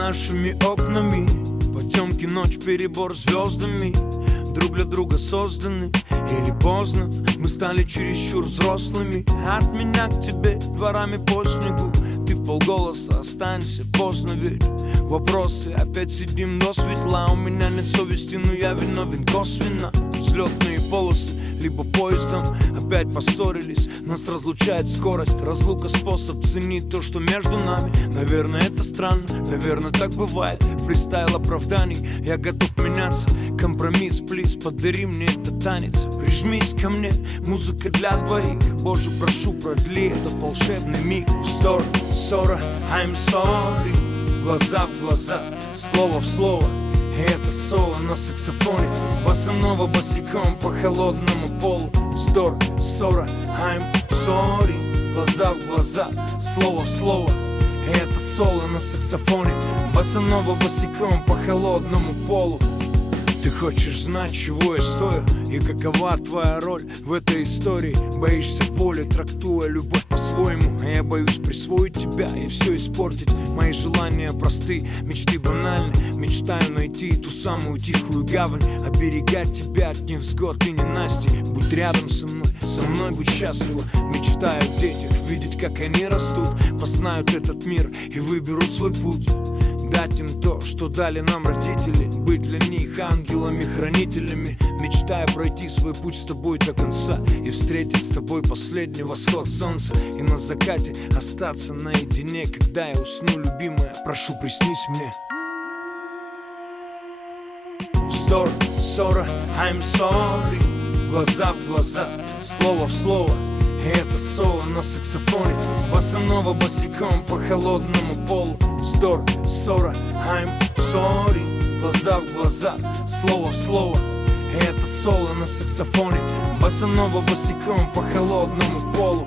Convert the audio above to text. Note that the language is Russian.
нашими окнами. Потемки, ночь, перебор звездами. Друг для друга созданы. Или поздно мы стали чересчур взрослыми. От меня к тебе дворами по снегу. Ты вполголоса останься, поздно ведь. Вопросы, опять сидим до светла. У меня нет совести, но я виновен косвенно. Взлетные полосы, либо поездом. Опять поссорились, нас разлучает скорость. Разлука способ ценить то, что между нами. Наверное, это странно, наверное, так бывает. Фристайл оправданий, я готов меняться. Компромисс, плиз, подари мне этот танец. Прижмись ко мне, музыка для двоих. Боже, прошу, продли этот волшебный миг. Story, ссора, I'm sorry. Глаза в глаза, слово в слово. И это соло на саксофоне. Босанова босиком по холодному полу. Story, ссора, I'm sorry. Глаза в глаза, слово в слово. И это соло на саксофоне. Босанова босиком по холодному полу. Ты хочешь знать, чего я стою и какова твоя роль в этой истории. Боишься боли, трактуя любовь по-своему. А я боюсь присвоить тебя и все испортить. Мои желания просты, мечты банальны. Мечтаю найти ту самую тихую гавань. Оберегать тебя от невзгод и ненастий. Будь рядом со мной будь счастлива. Мечтаю о детях, видеть, как они растут. Познают этот мир и выберут свой путь. Дать им то, что дали нам родители. Быть для них ангелами-хранителями. Мечтая пройти свой путь с тобой до конца. И встретить с тобой последний восход солнца. И на закате остаться наедине. Когда я усну, любимая, прошу, приснись мне. Story, ссора, I'm sorry. Глаза в глаза, слово в слово. И это соло на саксофоне. Босанова босиком по холодному полу. Story, ссора, I'm sorry. Глаза в глаза, слово в слово. И это соло на саксофоне. Босанова босиком по холодному полу.